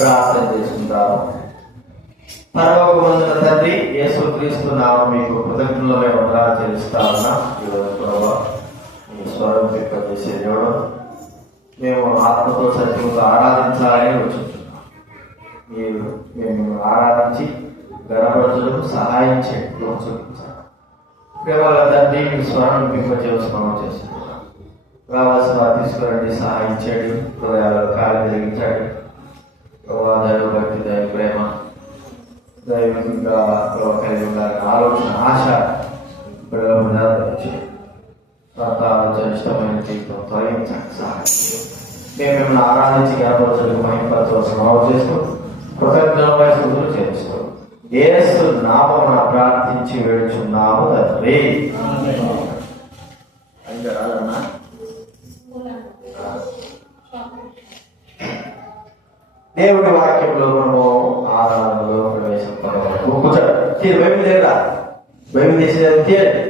ప్రార్థన చేసుకుంటాము. పరలోకమందున తండ్రి, యేసుక్రీస్తు నామమున మీకు కృతజ్ఞతలు వందనాలు చెల్లిస్తా ఉన్నా. ఈరోజు ప్రభువా, మీ స్వరం చేసే దేవుడు, మేము ఆత్మతో సత్యంతో ఆరాధించాలని వచ్చుతున్నాం. మేము ఆరాధించి గణపరచులకు సహాయం చేయడం చూపించాలి. కేవల తండ్రి, మీ స్వరం వింపచేస్తున్నాం చేస్తున్నాం. కావాల్సిన తీసుకురండి, సహాయం చేయండి, హృదయాలు కార్యం జరిగించండి. దైవభక్తి, దైవ ప్రేమ, దైవంగా కలిగి ఉండాలని ఆలోచన, ఆశ ఆలోచన ఇష్టమైన జీవితం తొలగించండి, సహాయం. మేము మిమ్మల్ని ఆరాధించి గణపరచులకు మహిమపరచవలసిన అమలు చేస్తూ కృతజ్ఞతపై స్థుతులు చేస్తూ యేసు నామమున ప్రార్థించి వేడుచున్నాము తండ్రి. దేవుడి వాక్యంలో మనము ఆరాధనలో ప్రవేశిస్తాము. కూర్చోండి, బైబిల్ లేదా బైబిల్ తీసేది తీయండి.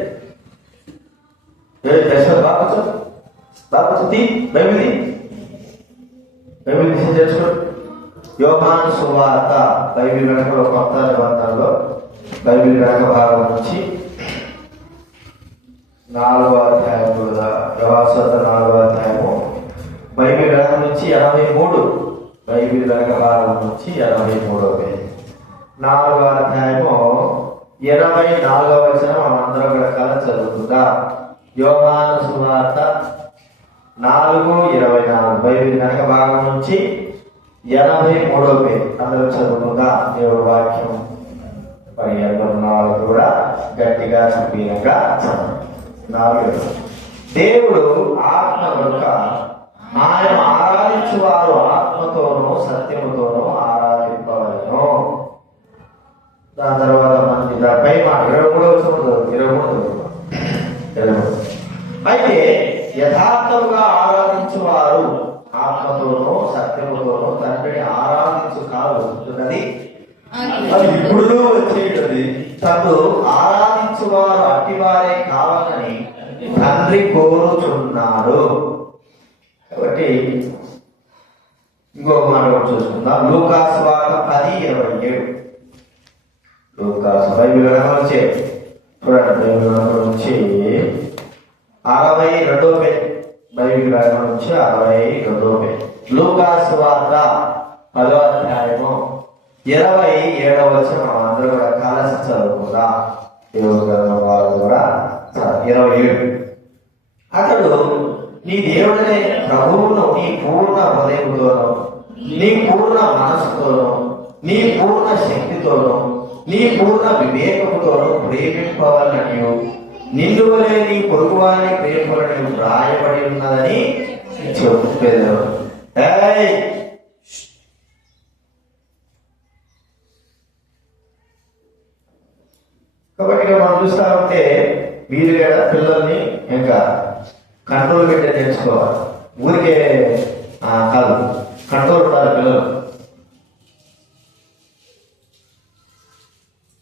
బైబిల్ తీసి తెచ్చుకోండి. యోహాను సువార్త బైబిల్ వెనక కొత్త నిబంధనలో బైబిల్ వెనక భాగం నుంచి 4వ అధ్యాయము, యోహాను 4వ అధ్యాయము బైబిల్ వెనక నుంచి 83, బైబిల్ వెనక భాగం నుంచి 83వ పేజీ, 4వ అధ్యాయము 24వ వచనం మనందరం కూడా కలిసి చదువుతుందా? యోహాను సువార్త 4:24 బైబిల్ వెనక భాగం నుంచి 83వ పేజీ అందరూ చదువుతుందా? దేవుడు వాక్యం పరిగణనాలు కూడా గట్టిగా సంపీనంగా 4. దేవుడు ఆత్మ కనుక ఆయన ఆరాధించు వారు ఆత్మతోనూ సత్యముతోనూ ఆరాధింపవలెను. దాని తర్వాత మంది పై మాట 23 అయితే యథార్థముగా ఆరాధించు వారు ఆత్మతోనూ సత్యముతోనూ తండ్రిని ఆరాధించు కావలసినది. అది ఇప్పుడు వచ్చేటది. తను ఆరాధించు వారు అట్టివారే కావాలని తండ్రి కోరుచున్నాడు. కాబట్టి ఇంకొక మాట చూసుకుందాం. లూకాసు వార్త 10:27. లూకాసు బైబిల్ వచ్చే చూడండి, బైబిల్ నుంచి 62వ పేజీ, బైబిల్ నుంచి 62వ పేజీ. లూకాసు వార్త 10వ అధ్యాయము 27వ వచనం అందరూ కూడా కలిసి చదువుకుందా. దేవుడు వారు కూడా 27. అతడు నీ దేవుడనే ప్రభువును నీ పూర్ణ హృదయంతోనూ, నీ పూర్ణ మనస్సుతోనూ, నీ పూర్ణ శక్తితోనూ, నీ పూర్ణ వివేకముతోనూ ప్రేమింపవలనని నిన్ను వలె నీ పొరుగువారిని ప్రేమింపవలని వ్రాయబడి ఉన్నదని చెప్పేది. కాబట్టి మనం చూస్తా ఉంటే వీరు కూడా పిల్లల్ని ఇంకా కంట్రోల్ పెట్టే నేర్చుకోవాలి. ఊరికే కాదు, కంట్రోల్ ఉండాలి.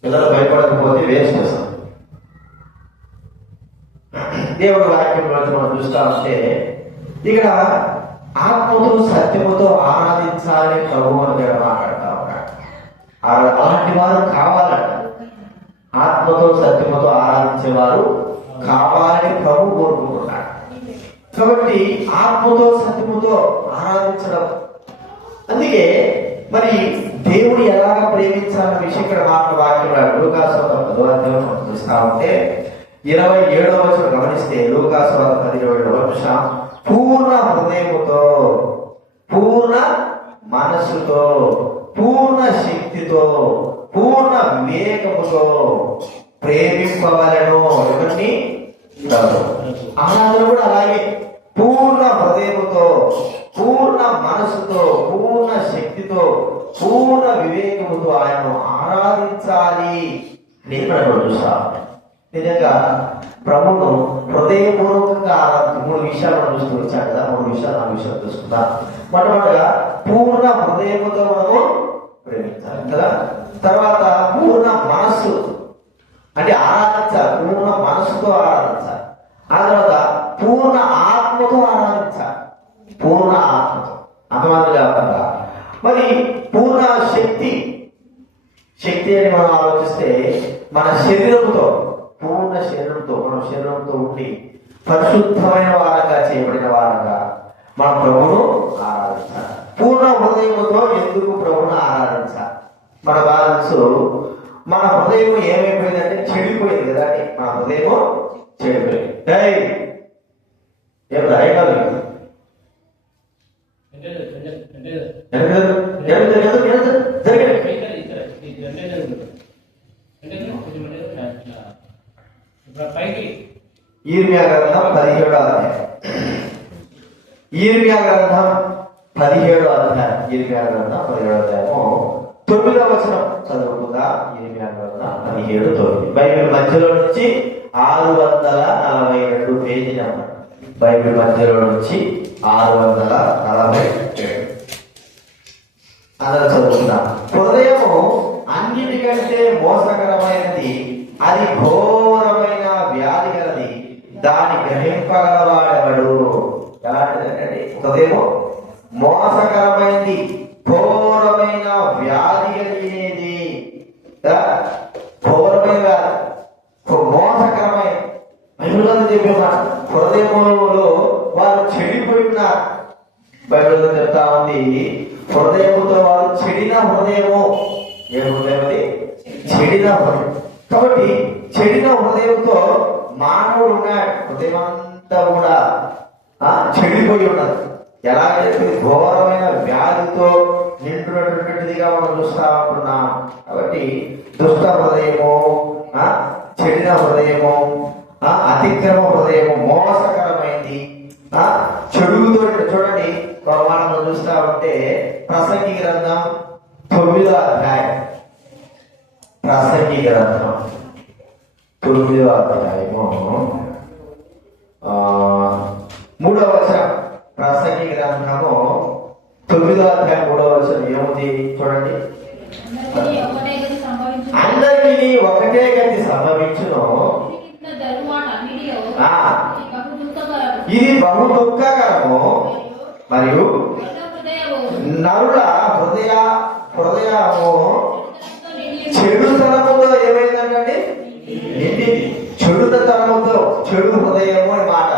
పిల్లలు భయపడకపోతే వేస్ట్ చేస్తాం. దేవుడు వాక్యంలో మనం చూస్తా ఉంటే ఇక్కడ ఆత్మతో సత్యముతో ఆరాధించాలని ప్రభు అని మాట్లాడుతూ ఉన్నాడు. అలాంటి వారు కావాలంట. ఆత్మతో సత్యముతో ఆరాధించేవారు కావాలని ప్రభు కోరుకుంటున్నాడు. కాబట్టి ఆత్మతో సత్యముతో ఆరాధించడం, అందుకే మరి దేవుడు ఎలాగ ప్రేమించాలన్న విషయం ఇక్కడ వాక్యంలో లూకాసు 10వ అధ్యాయం చూస్తా ఉంటే 27వ వచనం గమనిస్తే లూకాసు 10:27 పూర్ణ హృదయముతో, పూర్ణ మనస్సుతో, పూర్ణ శక్తితో, పూర్ణ వివేకముతో ప్రేమింపవలెను. ఎవరిని? ఆరాధన కూడా అలాగే పూర్ణ హృదయముతో, పూర్ణ మనసుతో, పూర్ణ శక్తితో, పూర్ణ వివేకముతో ఆయనను ఆరాధించాలి అని మనం చూస్తాం. నిజంగా ప్రభువును హృదయపూర్వకంగా ఆరాధించి 3 విషయాలు మనం చూస్తూ వచ్చాం కదా. 3 విషయాలు 4 విషయాలు చూసుకుందాం. మొట్టమొదటిగా పూర్ణ హృదయముతో మనము ప్రేమించాలి కదా. తర్వాత పూర్ణ మనస్సు అంటే ఆరాధించాలి, పూర్ణ మనస్సుతో ఆరాధించాలి. ఆ తర్వాత పూర్ణ ఆత్మతో ఆరాధించాలి, పూర్ణ ఆత్మతో అంతమాత్రం కాకుండా. మరి పూర్ణ శక్తి అని మనం ఆలోచిస్తే మన శరీరంతో, పూర్ణ శరీరంతో, మనం శరీరంతో ఉండి పరిశుద్ధమైన వారంగా చేయబడిన వారంగా మన ప్రభువును ఆరాధించాలి. పూర్ణ హృదయముతో ఎందుకు ప్రభువును ఆరాధించాలి? మన బ్యాలెన్స్, మన హృదయం ఏమైపోయిందంటే చెడిపోయింది కదా. మన హృదయం చెడిపోయింది. ఏం రాయగలరు? ఈర్మియా గ్రంథం 17వ అధ్యాయం. ఈర్మియా గ్రంథం 17వ అధ్యాయం. ఈర్మియా గ్రంథం 17వ అధ్యాయము 9వ వచనం చదువుకుందా. ఈర్మియా గ్రంథం 17:9. బైబిల్ మధ్యలో నుంచి 642 పేజీలు అన్నమాట. బైబిల్ మధ్యలో నుంచి 647. అందరూ చదువుకుందాం. హృదయము అన్నిటికంటే మోసకరమైనది, అది ఘోరమైన వ్యాధి కలది, దాన్ని గ్రహింపగలవాడెవడు? ఎలాంటిదంటే హృదయము మోసకరమైనది, ఘోరమైన వ్యాధి కలిగినది. ఘోరమైన మోసకరమైన బైబిల్లో చెప్పేమాట. హృదయములో వారు చెడిపోయి ఉన్నారు. బైబిల్లో చెప్తా ఉంది, హృదయముతో వారు చెడిన హృదయము. ఏ హృదయం అది? చెడిన హృదయం. కాబట్టి చెడిన హృదయంతో మానవుడు ఉన్నాడు. హృదయం అంతా కూడా చెడిపోయి ఉన్నది. ఎలాగైతే ఘోరమైన వ్యాధితో నిండునటువంటిదిగా మనం చూస్తా ఉంటున్నాం. కాబట్టి దుష్ట హృదయము, చెడిన హృదయము, అతిక్రమ హృదయము, మోసకరమైంది, చెడుతో. చూడండి, మనం చూస్తా ఉంటే ప్రసంగి గ్రంథం 9వ అధ్యాయం. ప్రసంగి గ్రంథం 9వ అధ్యాయము 3వ వచనం. ప్రసంగి గ్రంథము 9వ అధ్యాయం 3వ వచనం ఏముంది చూడండి. అందరికీ ఒకటే గతి సంభవించును, ఇది బహు దుఃఖకరము, మరియు నరుల హృదయము చెడుతనముతో ఏమైందంటే నిండింది. చెడుతనముతో, చెడు హృదయము అని మాట.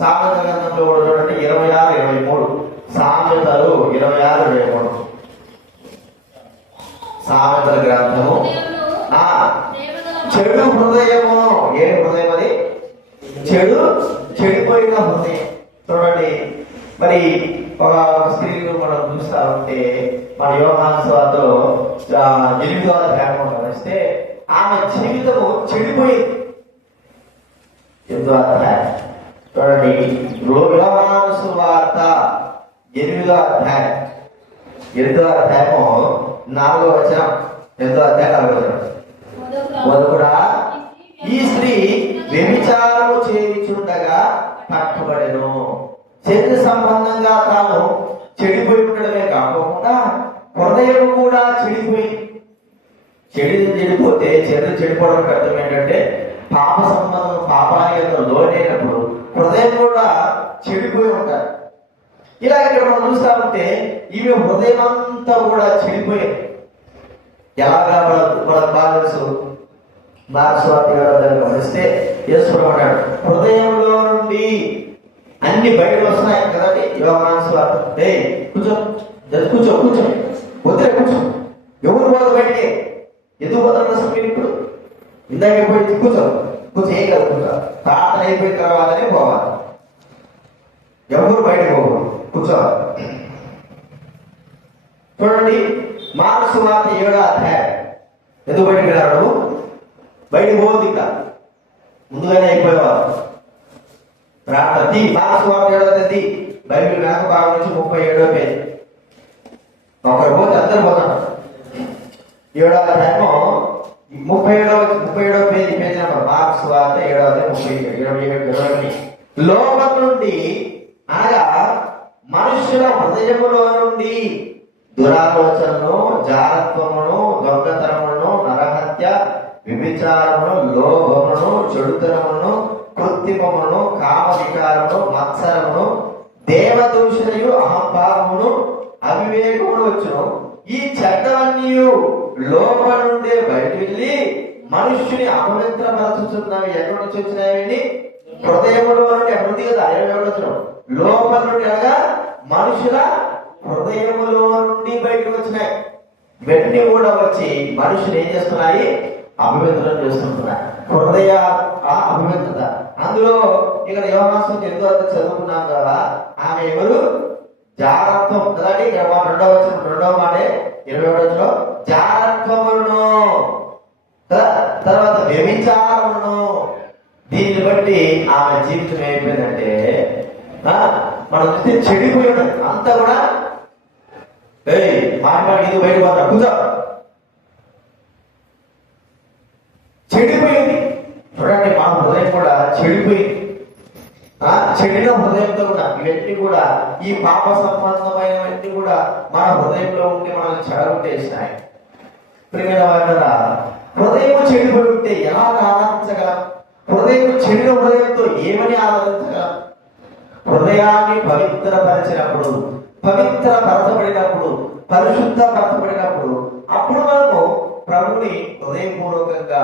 సామెత గ్రంథంలో కూడా చూడండి 26-23. సామెతలు 26-23. సామెతల గ్రంథము. చెడు హృదయము. ఏ హృదయం అది? చెడిపోయిన హృదయం. చూడండి, మరి ఒక స్త్రీలు మనం చూస్తా ఉంటే మన యోహాను సువార్తలో 8వ అధ్యాయం గమనిస్తే ఆమె జీవితము చెడిపోయింది. 8వ అధ్యాయం చూడండి. యోహాను సువార్త 8వ అధ్యాయం 8వ అధ్యాయము 4వ వచనం. 8వ అధ్యాయం 4వ వచనం. మొదలుగా ఈ స్త్రీ వ్యభిచారము చేయుచుండగా పట్టుబడెను. శరీర సంబంధంగా తాను చెడిపోయి ఉండడమే కాకుండా హృదయం కూడా చెడిపోయింది. చెడిపోతే శరీరం చెడిపోవడానికి అర్థం ఏంటంటే పాప సంబంధం, పాపానికి అతను లోనైనప్పుడు హృదయం కూడా చెడిపోయి ఉంటారు. ఇలా ఇక్కడ మనం చూస్తా ఉంటే ఈమె హృదయం అంతా కూడా చెడిపోయింది. ఎలాగా వాళ్ళ బ్యాలెన్స్ గమనిస్తే యేసుప్రభువు అన్నాడు, హృదయంలో నుండి అన్ని బయట వస్తున్నాయి కదండి. యోహాను సువార్త. కూర్చో కూర్చో కూర్చో వద్దే కూర్చో. ఎవరు పోదు బయటికి? ఎందుకు పోతారు అసలు మీరు ఇప్పుడు? ఇందాక పోయి కూర్చో కూర్చో. ఏం కాదు, కూర్చో. ప్రార్థన అయిపోయిన తర్వాతనే పోవాలి. ఎవరు బయట పోకూడదు, కూర్చో. చూడండి, మార్కు సువార్త 7వ అధ్యాయం. ఎందుకు బయటికి రాడు? బయటికి పోవద్దు. ఇంకా ముందుగానే అయిపోయేవారు. మార్కు సువార్త 7వ అధ్యాయం బైబిల్ వెనక భాగం నుంచి 37వ పేజీ. ఒకరు పోతే అందరు పోతారు. 7వ అధ్యాయము 37వ పేజీ నెంబర్ మార్క్స్ వార్త 7వ అధ్యాయం 27. లోపల నుండి అనగా మనుషుల హృదయములో నుండి దురాలోచనను, జారత్వమును, దొంగతనమును, నరహత్య, వ్యభిచారమును, లోభమును, చెడుతనమును, కృత్రిమమును, కామ వికారమును, మత్సరమును, దేవదూషణయు, అహంభావమును, అవివేకమును వచ్చును. ఈ చెడ్డవన్నీ లోపల నుండే బయట వెళ్ళి మనుష్యుని అపవిత్రపరచుచున్నవి. ఎక్కడి నుంచి వచ్చినాయండి? హృదయములో నుండి. ఎక్కడ ఉంది కదా, 27 లోపల నుండి అనగా మనుషుల హృదయములో నుండి బయటకు వచ్చినాయి. ఇవన్నీ కూడా వచ్చి మనుషులు ఏం చేస్తున్నాయి? అపవిత్రం చేస్తుంటున్నాయి. హృదయ అపవిత్రత. అందులో ఇక్కడ యోహాను ఎందుకు చదువుకున్నాం కదా, ఆమె ఎవరు? జారత్వం కదండి. ఇక్కడ రెండవ మాటే 27 జారత్వమును, తర్వాత వ్యభిచారమును. దీన్ని బట్టి ఆమె జీవితం ఏమైపోయిందంటే మనం చూస్తే చెడిపోయాడు అంతా కూడా. మాట్లాడి ఇది బయట పోతా కూర్చో, చెడిపోయింది. చూడండి, మా హృదయం కూడా చెడిపోయింది. చెడిన హృదయంతో కూడా ఇవన్నీ కూడా, ఈ పాప సంబంధమైనవన్నీ కూడా మన హృదయంలో ఉండి మనల్ని చెడగొట్టేసినాయి. ప్రియమైన వారా, హృదయం చెడిపోయి ఉంటే ఎలా ఆరాధించగలం? హృదయం చెడిన హృదయంతో ఏమని ఆరాధించగలం? హృదయాన్ని పవిత్రపరిచినప్పుడు, పవిత్రపరచబడినప్పుడు, పరిశుద్ధపరచబడినప్పుడు అప్పుడు మనము ప్రభుని హృదయపూర్వకంగా,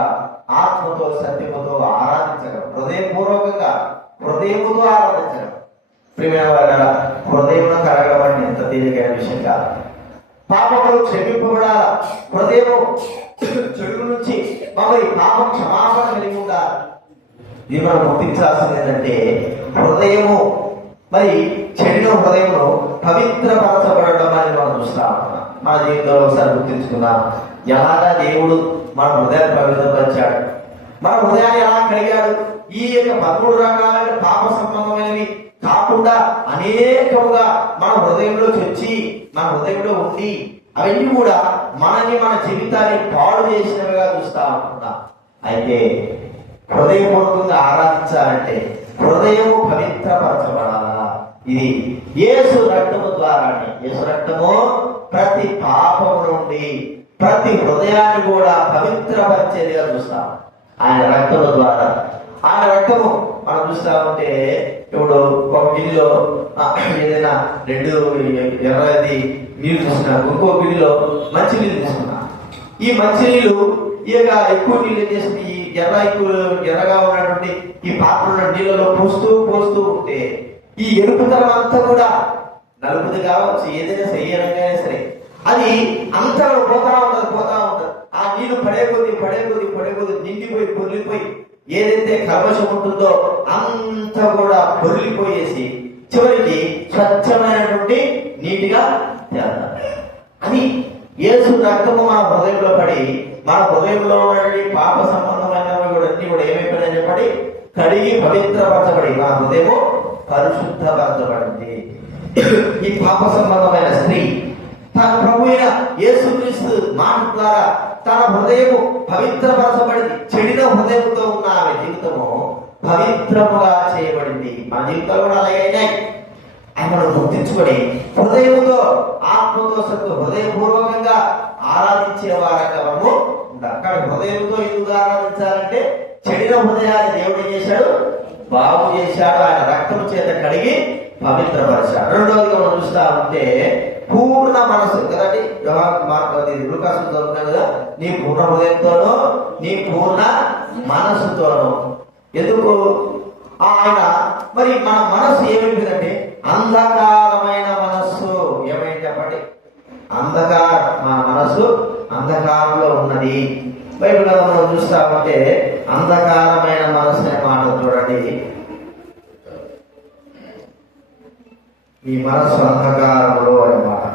ఆత్మతో, సత్యముతో ఆరాధించగలం. హృదయముతో ఆరాధించగలం. ప్రియమైన వారా, హృదయమును కడగడం ఎంత తేలికైన విషయం కాదు. పాపములు క్షమింపబడాల. హృదయము చెడు నుంచి మరి పాప క్షమాపణ కలిగి ఉండాలి. ఇది మనం గుర్తించాల్సింది ఏంటంటే, హృదయము మరి చెడిన హృదయమును పవిత్రపరచబడడం అని మనం చూస్తా ఉన్నాం. మన జీవితంలో ఒకసారి గుర్తించుకున్నాం. ఎలాగా దేవుడు మన హృదయాన్ని పవిత్రపరిచాడు, మన హృదయాన్ని ఎలా కడిగాడు. ఈ యొక్క 13 రకాలైన పాప సంబంధమైనవి కాకుండా అనేకముగా మన హృదయంలో వచ్చి, మన హృదయంలో ఉండి అవన్నీ కూడా మనని, మన జీవితాన్ని పాడు చేసినవిగా చూస్తా ఉంటున్నాం. అయితే హృదయపూర్వకంగా ఆరాధించాలంటే హృదయము పవిత్రపరచబడాలా. ఇది యేసు రక్తము ద్వారానే. యేసు రక్తము ప్రతి పాపము నుండి ప్రతి హృదయాన్ని కూడా పవిత్రపరిచేదిగా చూస్తాం. ఆయన రక్తము ద్వారా. ఆయన రక్తము మనం చూస్తా ఉంటే, ఇప్పుడు ఒక గిన్నెలో ఏదైనా 2 ఎర్రది నీళ్ళు చూసినా, ఇంకో గిన్నెలో మంచి నీళ్ళు తీసుకున్నా. ఈ మంచి నీళ్ళు ఎక్కువ నీళ్ళు చేసి ఎర్రగా ఉన్నటువంటి ఈ పాత్రలో నీళ్ళలో పోస్తూ ఉంటే ఈ ఎరుపుతనం అంతా కూడా, నలుపుది కావచ్చు, ఏదైనా శరీరంగా సరే, అది అంతా పోతా ఉంటది. ఆ నీళ్లు పడే కొద్ది నిండిపోయి పొర్లిపోయి ఏదైతే కల్మషం ఉంటుందో అంతా కూడా పొర్లిపోయేసి చివరికి స్వచ్ఛమైనటువంటి నీటిగా చేస్తారు. అది యేసు రక్తము మన హృదయంలో పడి, మన హృదయంలో ఉన్నటువంటి పాప సంబంధమైనవి కూడా అన్ని కూడా ఏమైపోయినాయని చెప్పండి, కడిగి పవిత్రపరచబడి మన హృదయము పరిశుద్ధపరచబడింది. ఈ పాప సంబంధమైన స్త్రీ తన ప్రభు అయిన యేసుక్రీస్తు మాట ద్వారా తన హృదయము పవిత్రపరచబడింది. చెడిన హృదయంతో ఉన్న ఆమె జీవితము పవిత్రముగా చేయబడింది. మన జీవితాలు కూడా అలాగే అయినాయి. ఆయన గుర్తించుకొని హృదయముతో, ఆత్మతో, హృదయపూర్వకంగా ఆరాధించే వారంగా మనము ఉండాలి. కానీ హృదయంతో ఎందుకు ఆరాధించాలంటే, చెడిన హృదయాన్ని దేవుడు ఏం చేశాడు? బాగు చేశాడు. ఆయన రక్తము చేత కడిగి పవిత్రపరిచాడు. రెండవదిగా మనం చూస్తా ఉంటే పూర్ణ మనసు కదండి. లూకాసు చదువుతున్నాం కదా, నీ పూర్ణ హృదయంతోనూ నీ పూర్ణ మనసుతోనూ. ఎందుకు? ఆయన మరి మన మనసు ఏమైందంటే అంధకారమైన మనస్సు. ఏమైంది చెప్పండి? మన మనసు అంధకారంలో ఉన్నది. బైబిల్ మనం చూస్తా ఉంటే అంధకారమైన మనసు అనే మాట చూడండి. ఈ మనస్సు అంధకారంలో అన్నమాట.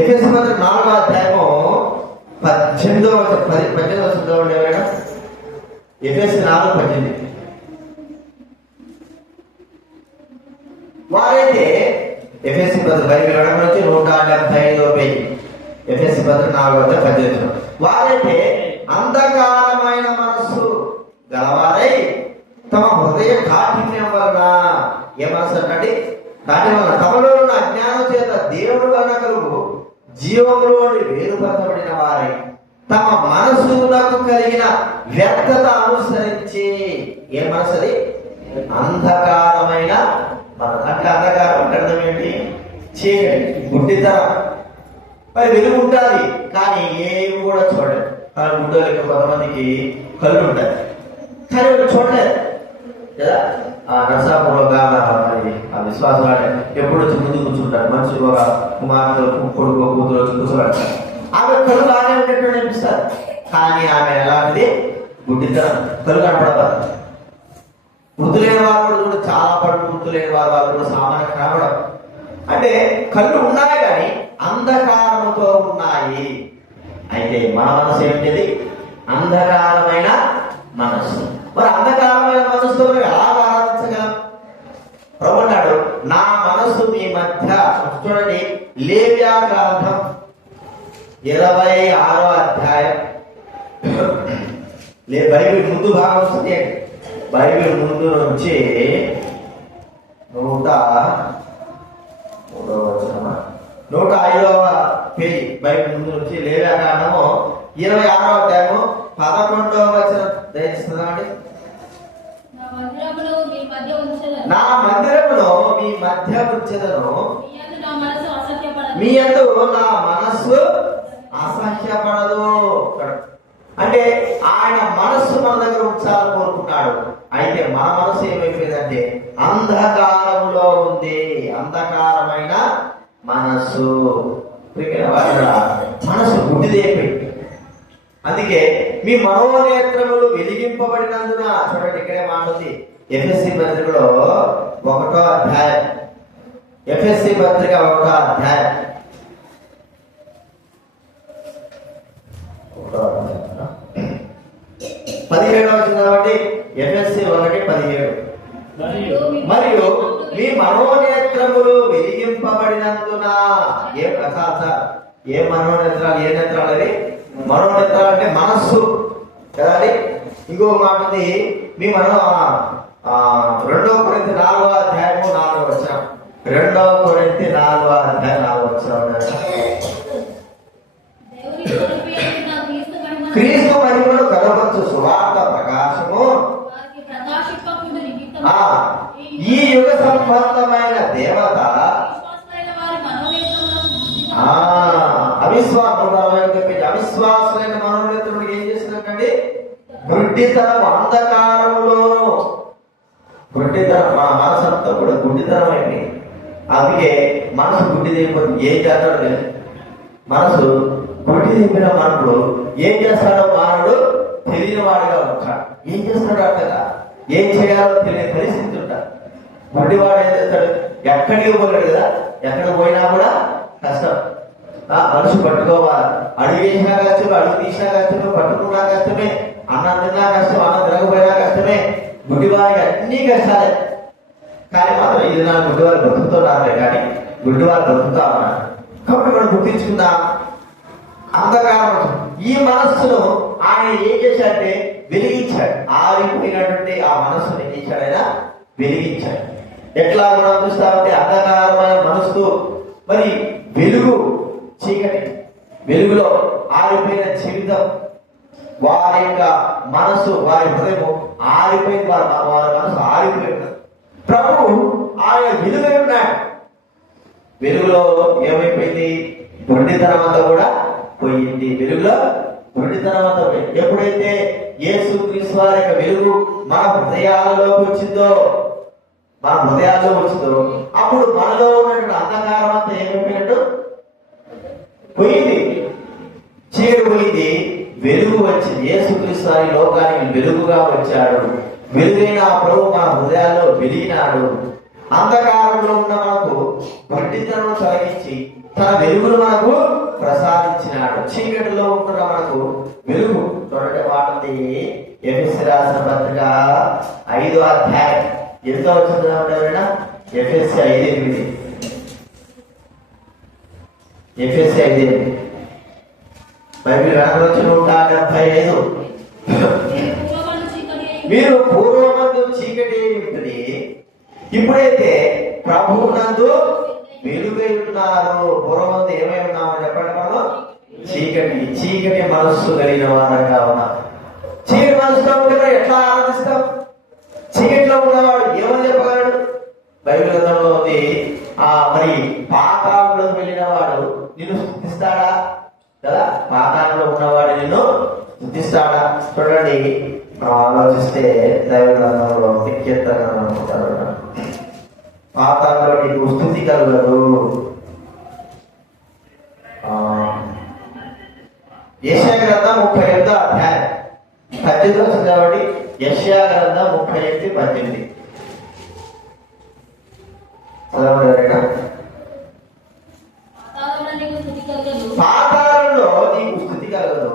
ఎఫెసీ పత్రిక 4వ అధ్యాయము 18వ వచనం ఎవరైనా ఎఫెసీ 4:18. వారైతే ఎఫెసీ పత్రిక బైబిల్ అడగ నుంచి 175వ పేజీ, ఎఫెసీ పత్రిక 4:18. వారైతే అంధకారమైన మనస్సు గలవారై తమ హృదయ కాఠిన్యం వలన, ఏ మనసు అంటే కాఠిన్యం వలన తమలో ఉన్న అజ్ఞానం చేత దేవుడు వలన కలుగు జీవంలోని వేరుపరచబడిన వారై తమ మనసులకు కలిగిన వ్యర్థత అనుసరించి, ఏ మనసు అది? అంధకారమైన మనసు. అంటే అంధకారం అంటే అర్థం ఏంటి? చీకటి, గుడ్డితనం. మరి వెలుగు ఉంటుంది కానీ ఏమి కూడా చూడలేదు. కానీ గుడ్డోళ్ళకి కొంతమందికి కళ్ళు ఉంటాయి కానీ వాళ్ళు చూడలేదు కదా. ఆ నరసాపురంలో మరి ఆ విశ్వాసాలు ఎప్పుడు వచ్చి ముందు కూర్చుంటారు. మనుషులు ఒక కుమార్తె కొడుకు కూతురు వచ్చి కూర్చోబెడతారు. ఆమె కళ్ళు బాగానే ఉండేట్టు అనిపిస్తారు కానీ ఆమె ఎలాంటిది? గుడ్డితనం, కళ్ళు కనపడదు. వృద్ధు లేని వారు కూడా చాలా పడు, వృద్ధు లేని వాళ్ళు కూడా సామాన్య కనపడదు. అంటే కళ్ళు ఉన్నాయి కానీ అంధకారముతో ఉన్నాయి. అయితే మన మనసు ఏంటిది? అంధకారమైన మనస్సు. మరి అంధకారమైన మనస్సుతో ఎలా ఆరాధించగలం? ప్రభు అన్నాడు, నా మనస్సు మీ మధ్య. చూడండి, లేవ్యా గ్రంథం 26వ అధ్యాయం. బైబిల్ ముందు భాగం వస్తుంది. బైబిల్ ముందు నుంచి 105వ పేజీ, బైబిల్ ముందు నుంచి లేవ్యా గ్రంథము 26వ అధ్యాయము 11వ వచనం దయచేస్తున్నామండి. నా మందిరములో మీ మధ్య ఉంచెదను, మీ యందు నా మనస్సు అసహ్యపడదు. అంటే ఆయన మనస్సు మన దగ్గర ఉంచాలని కోరుకున్నాడు. అయితే మన మనసు ఏమైపోయిందంటే అంధకారంలో ఉంది. అంధకారమైన మనస్సు, మనసు గుడ్డిదైపోయింది. అందుకే మీ మనోనేత్రములు వెలిగింపబడినందున, చూడండి ఇక్కడే మాట్లాడుతుంది ఎఫెసీ పత్రికలో 1వ అధ్యాయం, ఎఫెసీ పత్రిక 1వ అధ్యాయం 17వ వచనం కాబట్టి ఎఫెసీ 1:17. మరియు మీ మనోనేత్రములు వెలిగింపబడినందున, ఏ మనోనేత్రాలు? ఏ నేత్రాలు అవి? మనోనేత్రాలు అంటే మనస్సు కదా. ఇంకో మాట ఉంది, మీ 2 కొరింథీ 4వ అధ్యాయం 4వ వచనం. 2 కొరింథీ 4వ అధ్యాయం 4వ వచనం. క్రీస్తు మహిమను కనపరచు సువార్త ప్రకాశము ఈ యుగ సంబంధమైన దేవత అవిశ్వాసమైన మనోనేత్రుడికి ఏం చేస్తుందండి? గుడ్డితనం, అంధకారములోను గుడ్డితనం. మన మనసు అంతా కూడా గుడ్డితనం అయింది. అందుకే మనసు గుడ్డిదైపోతుంది. ఏం చేస్తాడో లేదు. మనసు గుడ్డిదైపోయిన మనకు ఏం చేస్తాడో మానవుడు తెలియని వాడుగా ఉంటాడు. ఏం చేస్తాడో అర్థంగా, ఏం చేయాలో తెలియని పరిస్థితి ఉంటాడు. గుడ్డివాడు ఏం చేస్తాడు? ఎక్కడికి పోలేడు కదా. ఎక్కడ పోయినా కూడా కష్టం. మనిషి పట్టుకోవాలి. అడుగు వేసినా కష్టమే, అడుగు తీసినా కష్టమే, పట్టుకున్నా కష్టమే, అన్నం తిన్నా కష్టం, అన్నం తినకపోయినా కష్టమే. గుడ్డివారికి అన్ని కష్టాలే. కానీ మాత్రం ఇది నా గుడ్డివారు బ్రతుకుతున్నారే కానీ గుడ్డివారు బ్రతుకుతా ఉన్నారు. కాబట్టి మనం గుర్తించుకుందాం అంధకారం. ఈ మనస్సును ఆయన ఏం చేశాడంటే వెలిగించాడు. ఆరిపోయినటువంటి ఆ మనస్సును ఏం చేశాడు? ఆయన వెలిగించాడు. ఎట్లా మనం చూస్తామంటే అంధకారమైన మనస్సు మరి వెలుగు, చీకటి, వెలుగులో ఆరిపోయిన జీవితం, వారి యొక్క మనసు, వారి హృదయం ఆరిపోయింది. వారి మనసు ఆరిపోయింది. ప్రభు ఆయన వెలుగై ఉన్నాడు. వెలుగులో ఏమైపోయింది? గుడ్డితనం అంతా కూడా పోయింది. వెలుగులో గుడ్డితనం అంతా పోయింది. ఎప్పుడైతే యేసుక్రీస్తు వారి యొక్క వెలుగు మన హృదయాలలోకి వచ్చిందో, అప్పుడు మనలో ఉన్నటువంటి అంధకారం అంతా ఏమైపోయినట్టు పోయింది. చీకటి పోయింది, వెలుగు వచ్చింది. యేసుక్రీస్తు వారి లోకానికి వెలుగుగా వచ్చాడు. వెలుగైన ఆ ప్రభు మన హృదయాల్లో వెలిగినాడు. అంధకారంలో ఉన్న మనకు గుడ్డితనం తొలగించి తన వెలుగును మనకు ప్రసాదించినాడు. చీకటిలో ఉంటున్న మనకు వెలుగు. చూడండి వాటిని ఎఫెసీ రాసిన పత్రిక 5వ అధ్యాయం 8వ వచనం. ఎఫెసీ 5:8. ఎఫెసీ 5:8. బైబిల్ వెనకలో 175. మీరు పూర్వమందు చీకటి ఉంటుంది, ఇప్పుడైతే ప్రభువునందు వెలుగై ఉన్నారు. పూర్వమందు ఏమై ఉన్నామని చెప్పండి. మనం చీకటి మనస్సు కలిగిన వారంగా ఉన్నాం. చీకటి మనసులో ఉంటే మనం ఎట్లా ఆనందిస్తాం? చీకటిలో ఉన్నవాడు ఏమని చెప్పగలడు? బైబిల్ గ్రంథంలో ఉంది, మరి పాతాళంలో వెళ్ళిన వాడు నిన్ను స్తుతిస్తాడా కదా? పాతాళంలో ఉన్నవాడు నిన్ను స్తుతిస్తాడా? చూడండి, మనం ఆలోచిస్తే దైవ గ్రంథంలో అనుకుంటారు, పాతాళంలో నీకు స్తుతి కలగదు. యెషయా గ్రంథం 38వ అధ్యాయం 18వ చదవండి. యెషయా గ్రంథం 38:18. పాతాళంలో నీకు స్తుతి కలగదు.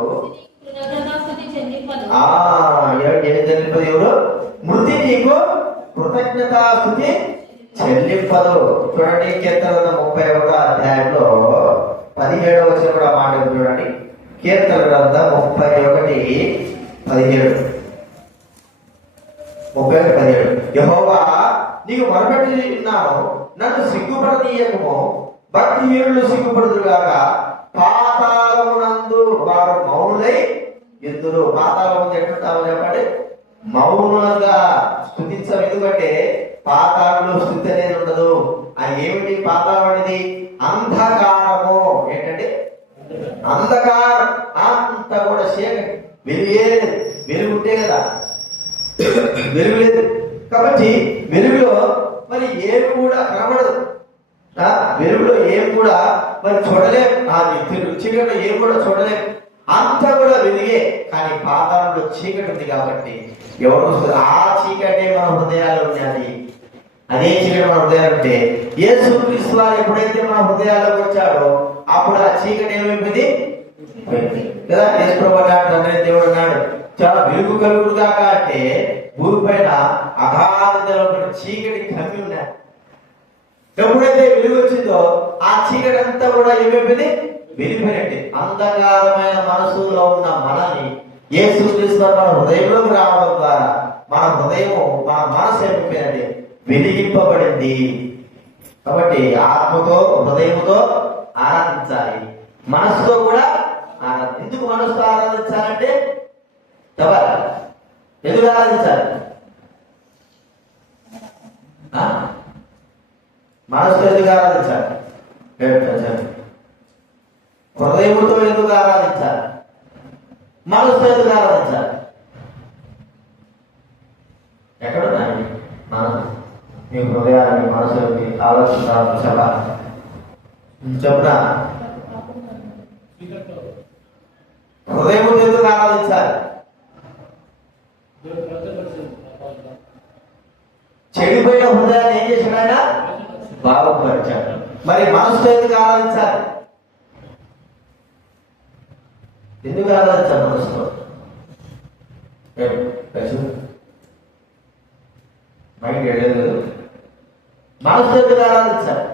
ఎవరు? మృతి నీకు కృతజ్ఞతాస్తుతి చెల్లింపదు. చూడండి, కీర్తన 31వ అధ్యాయంలో 17వ వచనం కూడా మాట చూడండి. కీర్తన గ్రంథం 31:17. యెహోవా, నీకు మొరపెట్టి ఉన్నాను, నన్ను సిగ్గుపడనీయకము. భక్తిహీనులు సిగ్గుపడుదురుగాక. పాతాళమునందు వారు మౌనులై యుద్ధులు. పాతాళం ఎట్లుంటామో చెప్పండి, మౌనంగా స్తుతించం. ఎందుకంటే పాతాళంలో స్థుతి అనేది ఉండదు. అది ఏమిటి? పాతాళం అనేది అంధకారము. ఏంటంటే అంధకారం. అంత కూడా వెలుగుంటే కదా, వెలుగు లేదు కాబట్టి వెలుగులో మరి ఏమి కూడా కనబడదు. వెలుగులో ఏం కూడా మరి చూడలేం. చీకటిలో ఏం కూడా చూడలేం. అంత కూడా వెలిగే. కానీ పాతాళంలో చీకటి ఉంది కాబట్టి ఎవరు వస్తుంది? ఆ చీకటే మన హృదయాలు ఉన్నది. అదే చీకటి మన హృదయాలు ఉంటే యేసుక్రీస్తు వారు ఎప్పుడైతే మన హృదయాల్లోకి వచ్చాడో అప్పుడు ఆ చీకటి ఏమైపోయింది కదా. యేసుప్రభువు అన్నాడు, తండ్రి దేవుడు అన్నాడు, చాలా వెలుగు కలుగుడుగాక అంటే భూమి పైన అగాధతలో చీకటి కమ్మి ఉన్నాయి. ఎప్పుడైతే వెలుగు వచ్చిందో ఆ చీకటి అంతా కూడా ఏమైపోయింది? వెలిపోయినట్టే. అంధకారమైన మనసులో ఉన్న మనని యేసుక్రీస్తు మన హృదయంలోకి రావడం ద్వారా మన హృదయము, మన మనసు ఏమైపోయినట్టే వెలిగింపబడింది. కాబట్టి ఆత్మతో హృదయముతో ఆరాధించాలి, మనసుతో కూడా ఆరాధన. ఎందుకు మనసుతో ఆరాధించాలంటే ఎందుకు ఆరాధించాలి? మనసుతో ఎందుకు ఆరాధించాలి? హృదయముతో ఎందుకు ఆరాధించాలి? మనసుతో ఎందుకు ఆరాధించాలి? ఎక్కడున్నాయి మనసు? మీ హృదయాన్ని, మనసుకి ఆలోచించాలని చెప్పాలి. చెప్పునా? హృదయముతో ఎందుకు ఆరాధించాలి? చెడిపోయిన హృదయాన్ని ఏం చేశాడు ఆయన? బాగుపరిచాడు. మరి మనసుతో ఎందుకు ఆరాధించాలి? ఎందుకు ఆరాధించాలి మనసుతో? మైండ్ వెళ్ళలేదు. మనసుతో ఎందుకు ఆరాధించాలి?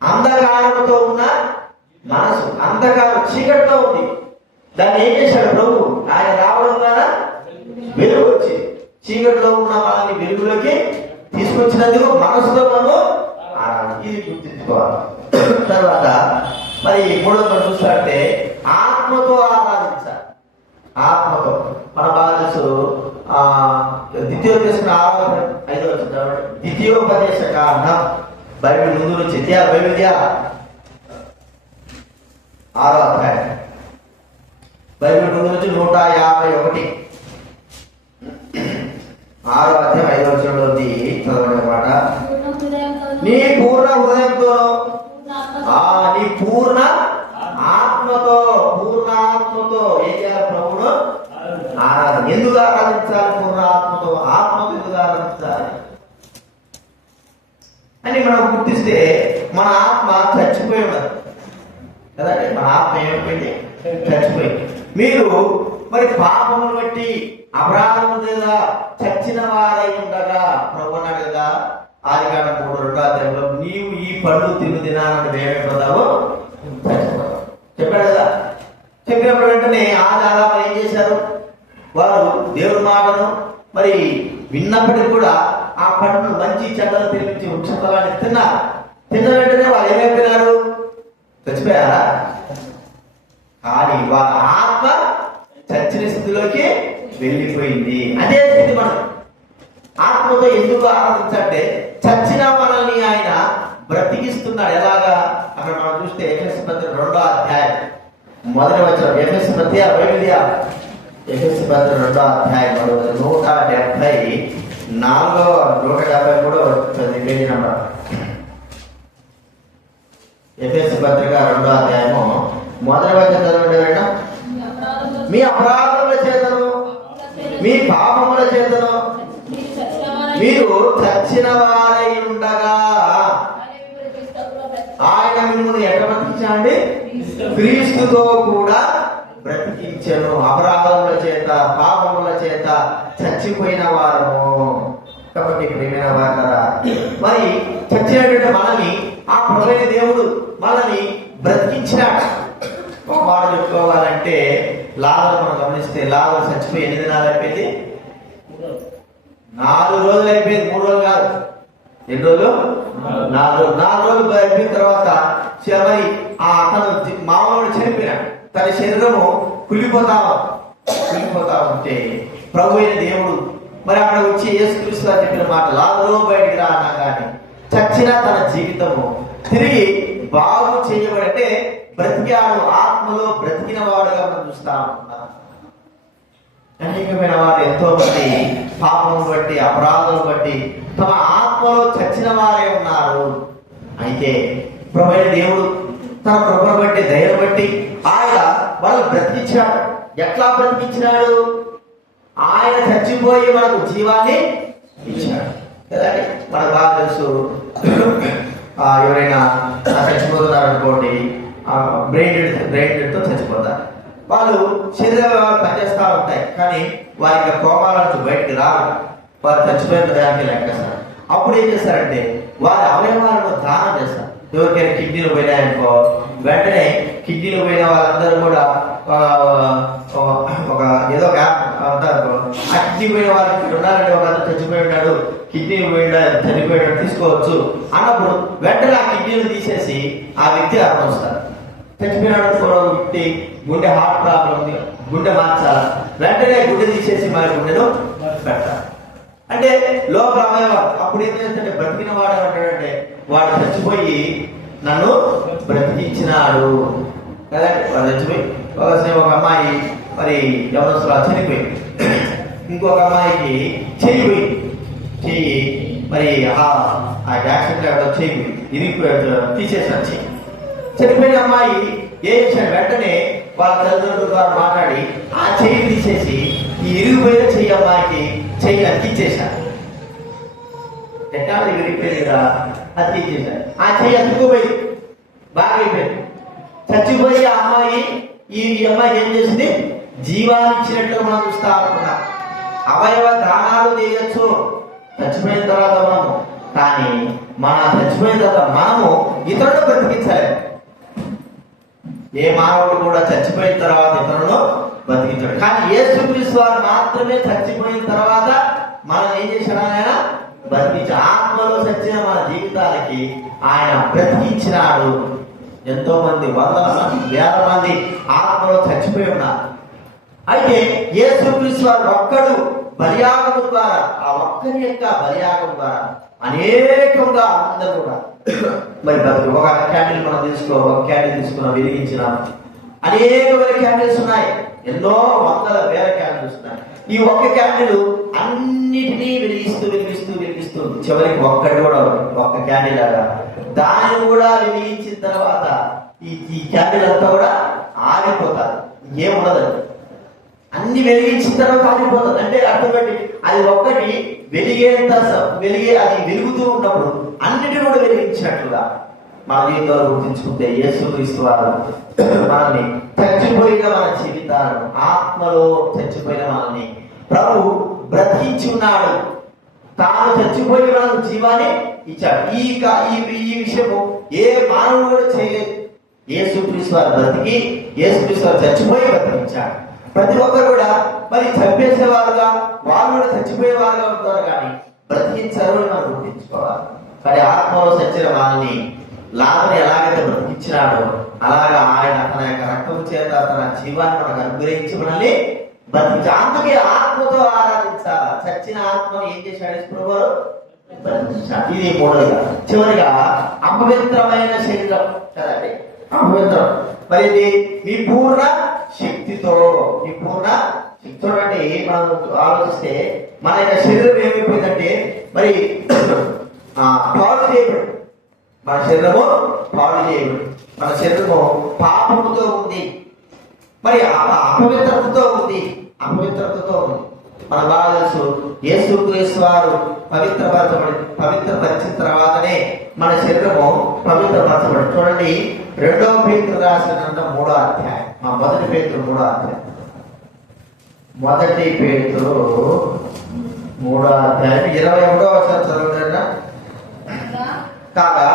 అంధకారంతో ఉన్న మనసు, అంధకారం చీకటితో ఉంది. దాన్ని ఏం చేశాడు ప్రభు? ఆయన రావడం ద్వారా వెలుగు వచ్చి చీకటిలో ఉన్న వాళ్ళని వెలుగులోకి తీసుకొచ్చినందుకు మనసుతో మనము ఇది గుర్తించుకోవాలి. తర్వాత మరి మూడవ చూస్తారంటే ఆత్మతో ఆరాధించాలి. ఆత్మతో మన బాగా తెలుసు. ద్వితీయోపదేశ 5వ ద్వితీయోపదేశ కారణం బైబిల్ ముందు నుంచి బైబిల్ 6వ అధ్యాయం బైబిల్ ముందు నుంచి 151 6వ అధ్యాయం 5వ వచనంలో చదవడం మాట. నీ పూర్ణ హృదయంతోనూ నీ పూర్ణ ఆత్మతో ఏం చేయాలి? ప్రభువును ఆరాధన. ఎందుకు ఆరాధించాలి? పూర్ణ ఆత్మతో. ఆత్మతో ఎందుకు ఆరాధించాలి అని మనం గుర్తిస్తే మన ఆత్మ చచ్చిపోయి ఉన్నది కదండి. మన ఆత్మ ఏమైపోయింది? చచ్చిపోయింది. మీరు మరి పాపములు బట్టి అపరాధము లేదా చచ్చిన వారై ఉండగా ప్రభు అన్నాడు కదా ఆదికాండం 3:2 నీవు ఈ పళ్ళు తినాలని ఏమైపోతావు చెప్పాడు కదా. చెప్పినప్పుడు వెంటనే ఆదాము ఏం చేశారు, వారు దేవుడి మాటను మరి విన్నప్పటికీ కూడా ఆ పండును మంచి చెడ్డలు తినిపించి వృక్షఫలాన్ని తిన్నారు. తిన్న వెంటనే వాళ్ళు ఏమైపోయినారు, చచ్చిపోయారా? కానీ వాళ్ళ ఆత్మ చచ్చిన స్థితిలోకి వెళ్ళిపోయింది. అదే స్థితి మనం ఆత్మతో ఎందుకు ఆరాధించంటే చచ్చిన మనల్ని ఆయన బ్రతికిస్తున్నాడు. ఎలాగా అక్కడ మనం చూస్తే ఎఫెసీ పత్రిక 2వ అధ్యాయం 1వ వచనం. ఎఫెసీ పత్రిక 2వ అధ్యాయం 174 పేజీ నంబర్. ఎఫెసీ పత్రిక 2వ అధ్యాయము 1వ వచనం చదవండి. మీ అపరాధముల చేతను మీ పాపముల చేతను మీరు చచ్చిన వారై ఉండగా ఆయన మిమ్మల్ని ఎట్లా బ్రతికించండి, క్రీస్తుతో కూడా బ్రతికించను. అపరాధముల చేత పాపముల చేత చచ్చిపోయిన వారము. కాబట్టి ప్రియమైన వారలారా, మరి చచ్చినటువంటి మనల్ని ఆ ప్రభువైన దేవుడు మనల్ని బ్రతికించాడు. వాడు చెప్పుకోవాలంటే లాజరు మనం గమనిస్తే లాజరు చచ్చిపోయి ఎన్ని దినాలు అయిపోయింది? 4 రోజులు అయిపోయింది. 3 రోజులు కాదు. ఎన్ని రోజులు? 4 రోజులు అయిపోయిన తర్వాత మరి అతను మామూలు చనిపోయినాడు. తన శరీరము కులిపోతా ఉంటే ప్రభు అయిన దేవుడు మరి అక్కడ వచ్చి యేసుక్రీస్తు చెప్పిన మాట, లాజరు బయటికి రా అన్నా కానీ చచ్చిన తన జీవితము తిరిగి బాగు చేయబడితే బ్రతికాడు. ఆత్మలో బ్రతికిన వాడుగా మనం చూస్తా ఉన్నాం. అనేకమైన వారు ఎంతో మంది పాపం బట్టి అపరాధం బట్టి తమ ఆత్మలో చచ్చిన వారే ఉన్నారు. అయితే ప్రభువైన దేవుడు తన కృపను బట్టి దయను బట్టి ఆయన వాళ్ళు బ్రతికించాడు. ఎట్లా బ్రతికించినాడు? ఆయన చచ్చిపోయి మనకు జీవాన్ని ఇచ్చాడు కదండి. మనకు బాగా తెలుసు, ఎవరైనా చచ్చిపోతున్నారు అనుకోండి, బ్రెయిన్ డెడ్ తో చచ్చిపోతారు. వాళ్ళు శరీరాలు పనిచేస్తూ ఉంటాయి కానీ వారికి కోమాల నుంచి బయటికి రారు. వారు చచ్చిపోయిన దానికి లెక్కేస్తారు. అప్పుడు ఏం చేస్తారంటే వారి అవయవాలను దానం చేస్తారు. ఎవరికైనా కిడ్నీలు పోయినాయనుకో వెంటనే కిడ్నీలు పోయిన వాళ్ళందరూ కూడా ఒక ఏదో ఉంటారు. ఆ కిడ్నీ పోయిన వాళ్ళకి ఉన్నారంటే ఒక అతను చచ్చిపోయి ఉన్నాడు, కిడ్నీ చనిపోయాడు తీసుకోవచ్చు అన్నప్పుడు వెంటనే ఆ కిడ్నీలు తీసేసి ఆ వ్యక్తి అర్పిస్తారు. చచ్చిపోయినాడు వ్యక్తి గుండె హార్ట్ ప్రాబ్లం ఉంది, గుండె మార్చాలి, వెంటనే గుండె తీసేసి మరి గుండెను పెడతారు. అంటే లోపల అవయవాలు. అప్పుడు ఏం చేస్తుంటే బ్రతికిన వాడు ఏమంటాడంటే వాడు చచ్చిపోయి నన్ను బ్రతికించినాడు కదండి. వాడు చచ్చిపోయి ఒక అమ్మాయి మరి ఎవరో చనిపోయింది, ఇంకొక అమ్మాయికి చెయ్యి మరి ఆ యాక్సిడెంట్ చెయ్యి తీసేసాను. చెయ్యి చనిపోయిన అమ్మాయి ఏం చేశాడు, వెంటనే వాళ్ళ తల్లిదండ్రుల ద్వారా మాట్లాడి ఆ చెయ్యి తీసేసి ఈ ఇరిగిపోయిన చెయ్యి అమ్మాయికి చెయ్యి అతికిచ్చేశాడు. టెక్నాలజీ విరిగిపోయింది కదా, అతికిచ్చేశాడు. ఆ చెయ్యి అతుక్కుపోయి బాగా అయిపోయింది. చచ్చిపోయి ఆ అమ్మాయి ఈ అమ్మాయి ఏం చేసింది, జీవాన్ని ఇచ్చినట్లు మనం చూస్తా అనుకున్నాం. అవయవ దానాలు చేయొచ్చు చచ్చిపోయిన తర్వాత మనము, కానీ మన చచ్చిపోయిన తర్వాత మనము ఇతరులను బ్రతికించాలి. ఏ మానవుడు కూడా చచ్చిపోయిన తర్వాత ఇతరులను బ్రతికించాడు. కానీ యేసుక్రీస్తు వారు మాత్రమే చచ్చిపోయిన తర్వాత మనం ఏం చేశాడు, ఆయన బ్రతికించి ఆత్మలో చచ్చిన మన జీవితాలకి ఆయన బ్రతికించినాడు. ఎంతో మంది వందల మంది వేల మంది ఆత్మలో చచ్చిపోయి ఉన్నారు. అయితే యేసుక్రీస్తు వారు ఒక్కడు బలియాగము ద్వారా, ఆ ఒక్కరి యొక్క బలియాగం ద్వారా అనేకంగా అందరూ కూడా మరి బతుకు. ఒక క్యాండిల్ మనం ఒక క్యాండిల్ తీసుకున్నాం, వెలిగించినాం. అనేకమైన క్యాండిల్స్ ఉన్నాయి, ఎన్నో వందల వేల క్యాండిల్స్ ఉన్నాయి. ఈ ఒక్క క్యాండిల్ అన్నిటినీ వెలిగిస్తూ వెలిగిస్తూ వెలిగిస్తూ చివరికి ఒక్కటి కూడా ఒక్క క్యాండిల్ లాగా దాన్ని కూడా వెలిగించిన తర్వాత ఈ క్యాండిల్ అంతా కూడా ఆరిపోతారు, ఏముండదు. అన్ని వెలిగించిన తర్వాత ఆగిపోతుంది. అంటే అర్థమేంటి, అది ఒక్కటి అది వెలుగుతూ ఉన్నప్పుడు అన్నిటిని కూడా వెలిగించినట్లుగా మన జీవితంలో గుర్తించుకుంటే యేసుక్రీస్తు వారు మనల్ని చచ్చిపోయిన మన జీవితాలను, ఆత్మలో చచ్చిపోయిన మనల్ని ప్రభు బ్రతికించి ఉన్నాడు. తాను చచ్చిపోయి మనకు జీవాన్ని ఇచ్చాడు. ఈ విషయము ఏ మానవుడు కూడా చేయలేదు. యేసుక్రీస్తు వారు బ్రతికి, యేసుక్రీస్తు వారు చచ్చిపోయి బ్రతికించాడు. ప్రతి ఒక్కరు కూడా మరి చంపేసేవారుగా, వాళ్ళు కూడా చచ్చిపోయేవారుగా ఉంటారు, కానీ బ్రతికించారు అని మనం గుర్తించుకోవాలి. మరి ఆత్మలో చచ్చిన వాళ్ళని లాభని ఎలాగైతే బ్రతికించినాడో అలాగా ఆయన తన యొక్క రక్తం చేత తన జీవాన్ని మనకు అనుగ్రహించి మనల్ని బ్రతికించి, అందుకే ఆత్మతో ఆరాధించాలి. చచ్చిన ఆత్మను ఏం చేశాడు ప్రభువు? బ్రతికించాడు. ఇది మూడోదిగా. చివరిగా అపవిత్రమైన శరీరం కదండి, అపవిత్రం. మరి ఇది మీ పూర్ణ శక్తితో, మీ పూర్ణ శక్తితో అంటే మనం ఆలోచిస్తే మన యొక్క శరీరం ఏమైపోయిందంటే మరి పాడు చేయబడి, మన శరీరము పాడు చేయబడి, మన శరీరము పాపముతో ఉంది, మరి అపవిత్రతతో ఉంది, అపవిత్రతతో ఉంది. మన బాగా తెలుసు, యేసుక్రీస్తు వారు పవిత్రపరిచిన తర్వాతనే మన శరీరము పవిత్రపరచబడి. చూడండి 2వ పేతురు రాసిన 3వ అధ్యాయం, మొదటి పేతురు 3వ అధ్యాయం, మొదటి పేతురు 3వ అధ్యాయం 21వ వచనం చదవండి. కాగా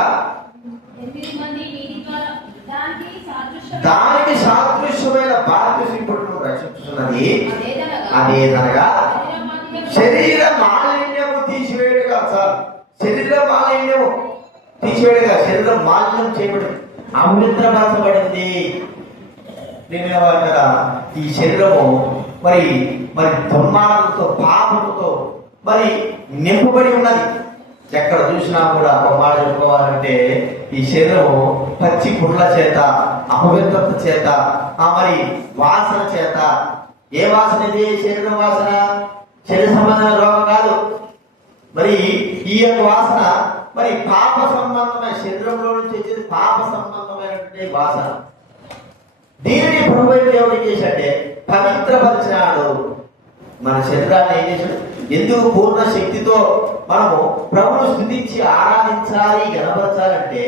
దానికి సాదృశ్యమైన బాప్తిసం ఇప్పుడు రక్షిస్తున్నది అదేదనగా శరీర మాలిన్యము తీసివేయడుగా. సార్, శరీర మాలిన్యము తీసివేయడుగా, శరీరం మాలిన్యం చేయబడింది, అపవిత్రపరచబడింది. నేనేమంటారా, ఈ శరీరము మరి మరి దుర్మార్గంతో, పాపముతో మరి నింపబడి ఉన్నది. ఎక్కడ చూసినా కూడా ఒక మాట చెప్పుకోవాలంటే ఈ శరీరము పచ్చి పుట్ల చేత, అపవిత్రత చేత, మరి వాసన చేత. ఏ వాసన ఇది? శరీరం వాసన, శరీర సంబంధమైన రోగం కాదు. మరి ఈ యొక్క వాసన మరి పాప సంబంధమైన, శరీరంలో నుంచి వచ్చేది పాప సంబంధమైనటువంటి వాసన. దీనిని ప్రభు దేవుడు చేశాడే, పవిత్రపరిచినాడు. మన శరీరాన్ని ఏం చేశాడు? ఎందుకు పూర్ణ శక్తితో మనము ప్రభువును స్తుతించి ఆరాధించాలి, గణపరచాలంటే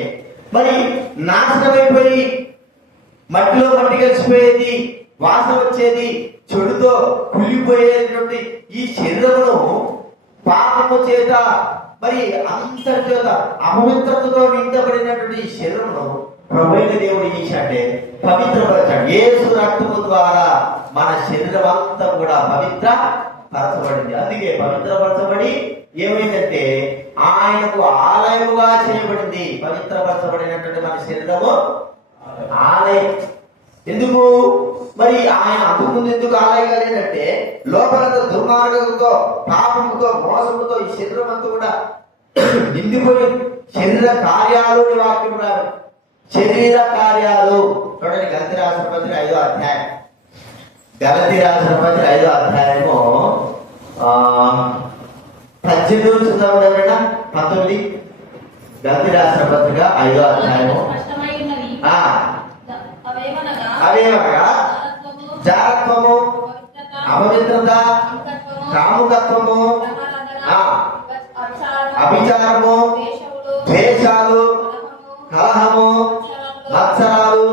మరి నాశనమైపోయి మట్టిలో మట్టి కలిసిపోయేది, వాసన వచ్చేది, చెడుతో కుళ్ళిపోయేటువంటి ఈ శరీరమును పాపము చేత మరి అంతటి చేత అపవిత్రతతో నిండబడినటువంటి ఈ శరీరమును ప్రభువైన దేవుడు చేశాడే, పవిత్రపరచాడు. యేసు రక్తము ద్వారా మన శరీరం అంతా కూడా పవిత్ర పరచబడింది. అందుకే పవిత్రపరచబడి ఏమైందంటే ఆయనకు ఆలయముగా చేయబడింది. పవిత్రపరచబడినటువంటి మన శరీరము ఆలయం. ఎందుకు మరి ఆయన అంతకుముందు ఎందుకు ఆలయంగా లేదంటే లోపలంతా దుర్మార్గంతో, పాపముతో, మోసముతో ఈ శరీరం అంతా కూడా నిండిపోయి శరీర కార్యాలు వాక్యం రాదు. శరీర కార్యాలు చూడండి, గలతీ రాసిన పత్రిక 5వ అధ్యాయం, గలతీ రాసిన పత్రిక 5వ అధ్యాయము 18 చదవడం 19. గలతీ రాసిన పత్రిక 5వ అధ్యాయము అవేమనగా జారత్వము, అపవిత్రత, కాముకత్వము, అభిచారము, ద్వేషాలు, కలహము, మత్సరాలు,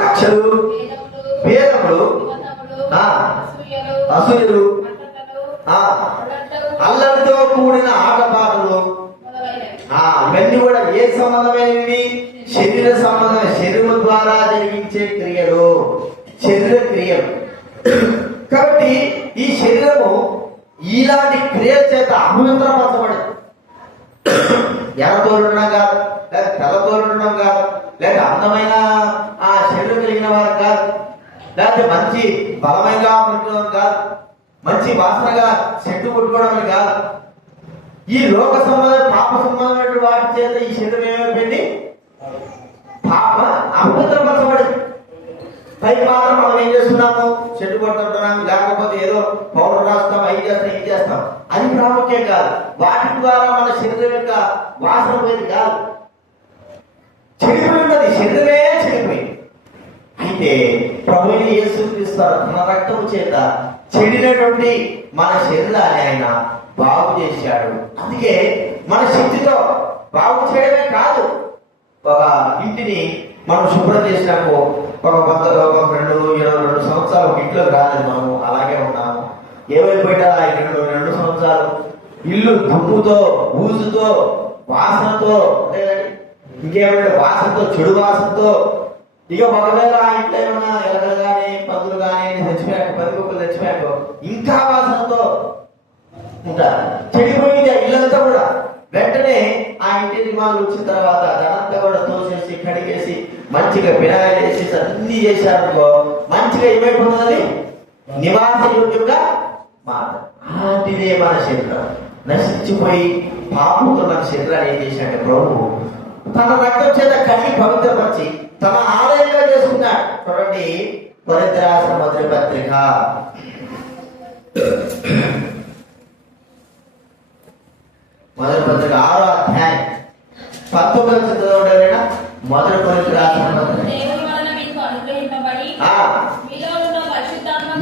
కక్షలు, భేదములు, అసూయలు, అల్లరితో కూడిన ఆటపాటలు, ఇవన్నీ కూడా ఏ సంబంధమైనవి? శరీర సంబంధమైన, శరీరం ద్వారా జరిగించే క్రియలు, శరీర క్రియలు. కాబట్టి ఈ శరీరము ఇలాంటి క్రియల చేత అపవిత్రపరచబడింది. ఎర్రతో ఉండడం కాదు, లేక తెల్లతో ఉండడం కాదు, లేక అందమైన ఆ శరీరం కలిగిన వారు కాదు, లేకపోతే మంచి బలమైనగా ఉండడం కాదు, మంచి వాసనగా చెట్టు కొట్టుకోవడం కాదు. ఈ లోక సంబంధం, పాప సంబంధమైన వాటి చేత ఈ శరీరం ఏమైపోయింది? పాప అపవిత్రపరచబడింది. పై మాత్రం మనం ఏం చేస్తున్నాము? చెట్టు కొట్టుకుంటున్నాం, లేకపోతే ఏదో పౌడర్ రాస్తాం, అవి చేస్తాం, ఇది చేస్తాం. అది ప్రాముఖ్యం కాదు. వాటి ద్వారా మన శరీరం యొక్క వాసన పోయేది కాదు, చెడిపోయినది, శరీరమే చెడిపోయింది. అయితే ప్రభువైన యేసుక్రీస్తు తన రక్తము చేత చెడినటువంటి మన శరీరాన్ని ఆయన బాగు చేశాడు. అందుకే మన శక్తితో బాగు చేయడమే కాదు, ఒక ఇంటిని మనం శుభ్రం చేసినాము ఒక 22 సంవత్సరాలు ఒక ఇంట్లోకి రాలేదు, మనము అలాగే ఉన్నాము. ఏమైపోయినా ఆ 2 సంవత్సరాలు ఇల్లు దుమ్ముతో, బూజుతో, వాసనతో, ఇంకేమంటే వాసనతో, చెడు వాసనతో, ఇక ఒకవేళ ఆ ఇంట్లో ఏమన్నా ఎలకలు కానీ పందులు కానీ చచ్చిపోయాక, పందికొక్కలు చచ్చిపోయాక ఇంకా వాసనతో ఇంకా చెడిపోయింది ఆ ఇల్లంతా కూడా. వెంటనే ఆ ఇంటి నిర్మాణాలు వచ్చిన తర్వాత దానంతా కూడా తోసేసి కడిగేసి మంచిగా పిడాయిలు వేసి అన్ని చేశారనుకో, మంచిగా ఏమైపోతుంది, నివాస యోగ్యంగా మారదు. అలాంటిదే మన శరీరం నశించిపోయి పాపంతో మన శరీరాన్ని ఏం చేశాడంటే ప్రభు తన రక్తం చేత కడిగి పవిత్రపరిచి తన ఆలయంగా చేసుకున్నాడు. చూడండి, కొరింథీ రాసిన మొదటి పత్రిక 6వ అధ్యాయం 19వ చదవడమేనా? మొదటి కొరింథీ రాసిన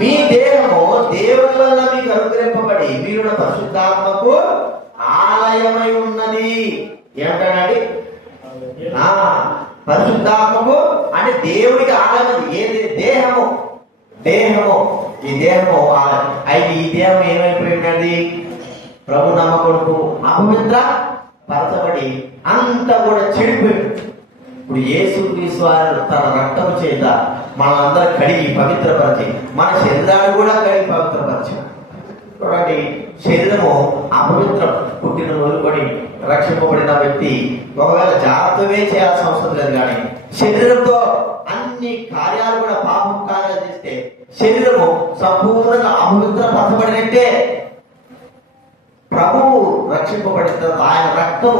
మీ దేహము దేవుని వల్ల మీకు అనుగ్రహింపబడి మీరున్న పరిశుద్ధాత్మకు ఆలయమై ఉన్నది. ఏమంటాడండి? పరిశుద్ధాత్మకు అంటే దేవుడికి ఆలయం. ఏది? దేహము. ఈ దేహము ఆలయం. అయితే ఈ దేహం ఏమైపోయినది? ప్రభు నమ్మకొడుకు అపవిత్ర పరచబడి అంతా కూడా చెడిపోయింది. ఇప్పుడు యేసుక్రీస్తు వారు తన రక్తం చేత మనందరూ కడిగి పవిత్రపరిచి మన శరీరాన్ని కూడా కడిగి పవిత్రపరిచాడు. చూడండి, శరీరము అపవిత్ర పుట్టిన మొదలుకొని రక్షింపబడిన వ్యక్తి ఒకవేళ జాగ్రత్తమే చేయాల్సిన అవసరం లేదు. కానీ శరీరంతో అన్ని కార్యాలు కూడా పాపం కార్యాలు చేస్తే శరీరము సంపూర్ణంగా అపవిత్ర పరచబడినట్టే. ప్రభువు రక్షింపబడిన తర్వాత ఆయన రక్తం,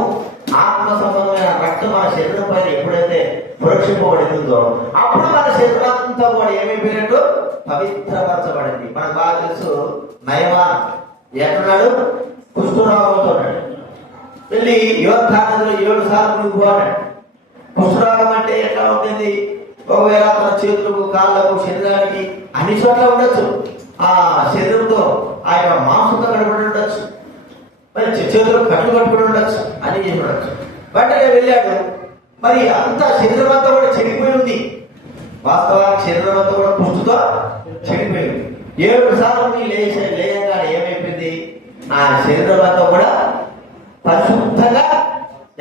ఆత్మ సంబంధమైన రక్తం మన శరీరం పైన ఎప్పుడైతే సురక్షింపబడిందో అప్పుడు మన శరీరం అంతా కూడా ఏమైపోయినట్టు పవిత్రపరచబడింది. మనకు బాగా తెలుసు, నయమాన్ ఎక్కడున్నాడు? కుష్ఠరోగంతో ఉన్నాడు. వెళ్ళి యోర్దాను 7 సార్లు మునిగిపోయాడు. కుష్ఠరోగం అంటే ఎట్లా ఉంటుంది? ఒకవేళ తన చేతులకు, కాళ్ళకు, శరీరానికి అన్ని చోట్ల ఉండొచ్చు. ఆ శరీరంతో ఆయన మాంసంతో కనబడి ఉండొచ్చు, మరి చేతులు కట్లు కట్టుకుని ఉండొచ్చు, అని చేసి ఉండొచ్చు. వెంటనే వెళ్ళాడు. మరి అంతా శరీరం అంతా కూడా చెడిపోయి ఉంది. వాస్తవానికి శరీరం అంతా కూడా పుష్టితో చెడిపోయింది. 7 సార్లు లేయగానే ఏమైపోయింది? ఆ శరీరం అంతా కూడా పరిశుద్ధంగా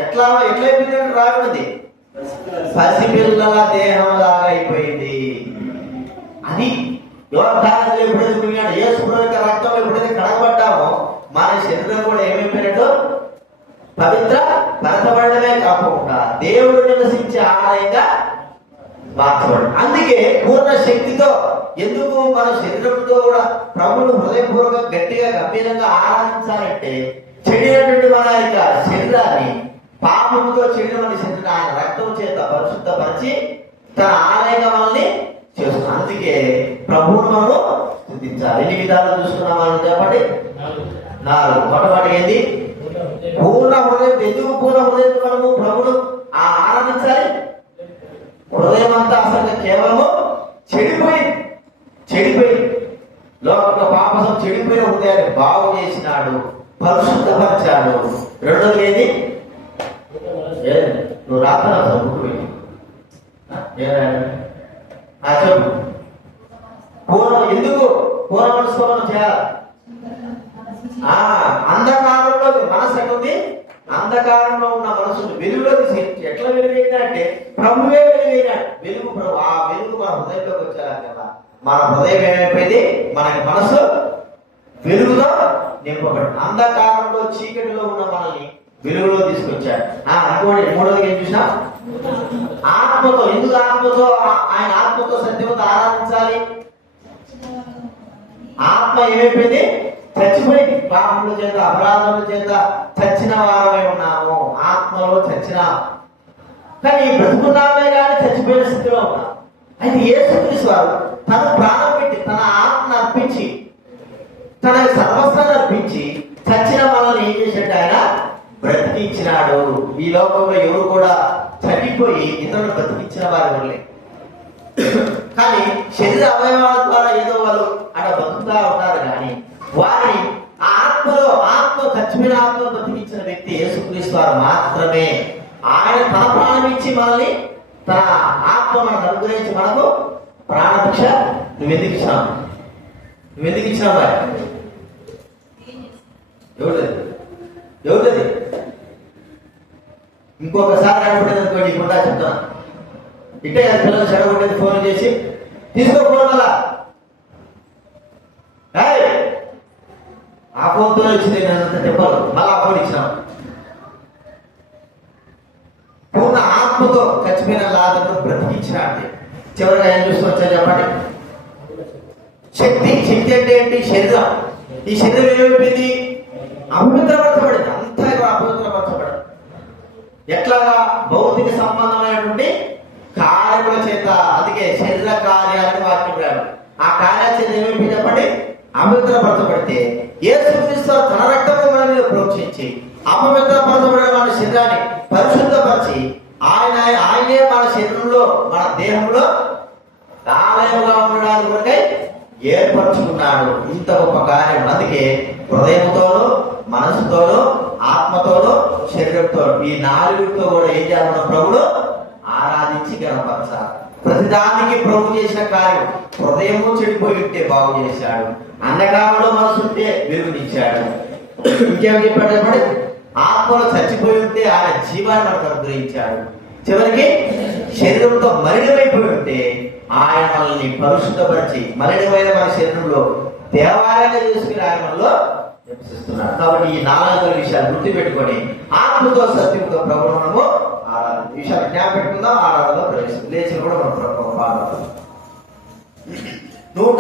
ఎట్లయిపోయింది? రానుంది పసిపిల్లల దేహం లాగా అయిపోయింది. అది యోర్దానులో ఎప్పుడైతే మునిగాడు, యేసు యొక్క రక్తం ఎప్పుడైతే కడగబడ్డామో మన శరీరం కూడా ఏమైపోయినట్టు పవిత్ర పరచబడమే కాకుండా దేవుడు నివసించే ఆలయంగా మార్చబడి. అందుకే పూర్ణ శక్తితో, ఎందుకు మన శరీరంతో కూడా ప్రభువును హృదయపూర్వక గట్టిగా గంభీరంగా ఆరాధించాలంటే చెడినటువంటి మన యొక్క శరీరాన్ని, పాపముతో చెడిన మన శరీరాన్ని ఆయన రక్తం చేత పరిశుద్ధపరిచి తన ఆలయంగా మనల్ని చేస్తున్నాం. అందుకే ప్రభువును మనం స్తుతించాలి. ఎన్ని విధాలు చూసుకున్నాం మనం చెప్పండి? 4. మొట్టమొదటి ఏంది? పూర్ణ హృదయం. ఎందుకు పూర్ణ హృదయం మనము ప్రభువును ఆరాధించాలి? హృదయం అంతా అసలు కేవలము చెడిపోయి లోక పాపం చెడిపోయిన హృదయాన్ని బాగు చేసినాడు, పరిశుద్ధపరిచాడు. రెండోది ఏంది? నువ్వు రాత్రి చెప్పు. ఎందుకు పూర్ణ మనసుతో మనం చేయాలి? అంధకారంలో మనసు ఎట్లుంది? అంధకారంలో ఉన్న మనసును వెలుగులోకి ఎట్లా వెలుగైందంటే ప్రభువే వెలుగైనాడు. వెలుగు ప్రభు. ఆ వెలుగు మన హృదయంలోకి వచ్చారా కదా, మన హృదయం ఏమైపోయింది? మన మనసు వెలుగుతో నింపబడి అంధకారంలో చీకటిలో ఉన్న మనల్ని వెలుగులో తీసుకొచ్చాడు. అనుకోండి, మూడోది ఏం చూసినా? ఆత్మతో. ఎందుకు ఆత్మతో? ఆయన ఆత్మతో సత్యంతో ఆరాధించాలి. ఆత్మ ఏమైపోయింది? చచ్చిపోయింది. పాపముల చేత, అపరాధముల చేత చచ్చిన వారమై ఉన్నాము. ఆత్మలో చచ్చిన, కానీ బ్రతుకున్నామే కానీ చచ్చిపోయిన స్థితిలో ఉన్నాం. అయితే యేసుక్రీస్తు వారు తన ప్రాణం పెట్టి, తన ఆత్మను అర్పించి, తన సర్వస్వాన్ని అర్పించి చచ్చిన మనల్ని ఏం చేశాడు? ఆయన బ్రతికించినాడు. ఈ లోకంలో ఎవరు కూడా చనిపోయి ఇతరులు బ్రతికించిన వారు ఎవరులే. కానీ శరీర అవయవాల ద్వారా ఏదో వాళ్ళు అక్కడ బతుకుతా ఉంటారు. కానీ వారిని ఆత్మలో, చచ్చిపోయిన ఆత్మను బ్రతికించిన వ్యక్తి యేసుక్రీస్తు వారు మాత్రమే. ఆయన తన ప్రాణం ఇచ్చి మనల్ని తన ఆత్మ మనకు అనుగ్రహించి మనకు ప్రాణభిక్ష నువ్వెందుకు ఇచ్చినావు? నువ్వెందుకు ఇచ్చినావు? ఎవరిది? ఎవరిది? ఇంకొకసారి కనపడేది అనుకోండి, ఇప్పుడు చెప్తాను. ఇట్టే కదా పిల్లలు చెడగొట్టేది, ఫోన్ చేసి తీసుకో ఫోన్ వల్ల ఆ ఫోన్తో వచ్చింది నేనంత చెప్పాలి, మళ్ళీ ఆ ఫోన్ ఇచ్చినాం. పూర్ణ ఆత్మతో చచ్చిపోయిన లాజరును బ్రతికించిన అంటే చివరిగా ఏం చూసుకోవచ్చా చెప్పండి? శక్తి. శక్తి అంటే ఏంటి? శరీరం. ఈ శరీరం ఏమైపోయింది? అపవిత్రపరచబడింది. అంతా కూడా అపవిత్రపరచబడింది. ఎట్లాగా? భౌతిక సంబంధమైనటువంటి కార్యముల చేత. అందుకే శరీర కార్యాలను వాక్యం రాదు. ఆ కార్యాల చేత ఏమైపోయింది చెప్పండి? అపవిత్రపరచబడితే యేసుక్రీస్తు తన రక్తము మన మీద ప్రోక్షించి అపవిత్రపరచబడిన మన శరీరాన్ని పరిశుద్ధపరిచి ఆయనే మన శరీరంలో, మన దేహంలో ఆలయముగా ఉండడానికి కొరకై ఏర్పరచుకున్నాడు. ఇంత గొప్ప కార్యం. అందుకే హృదయంతోనూ, మనసుతోనూ, ఆత్మతోనూ, శరీరంతో, ఈ నాలుగుతో కూడా ఏం చేయాలన్న ప్రభుడు ఆరాధించి గణపరచాలి. ప్రతిదానికి ప్రభు చేసిన కార్యం. హృదయము చెడిపోయి ఉంటే బాగు చేశాడు, అంధకారంలో మనసుంటే వెలుగునిచ్చాడు. ఇంకేం చెప్పాడు చెప్పండి? ఆత్మలో చచ్చిపోయి ఉంటే ఆయన జీవాన్ని మనకు అనుగ్రహించాడు. చివరికి శరీరంతో మలినమైపోయి ఉంటే ఆయన మనల్ని పరిశుద్ధపరిచి మలినమైన మన శరీరంలో దేవాలయంగా చేసుకుని ఆయన మనలో నివసిస్తున్నాడు. కాబట్టి ఈ 4 విషయాలు గుర్తు పెట్టుకొని ఆత్మతో సత్యంతో ప్రభుత్వం మనము ఈ విషయాలు జ్ఞాపకం పెట్టుకుందాం. ఆరాధనలో ప్రవేశం లేచి కూడా మనం 100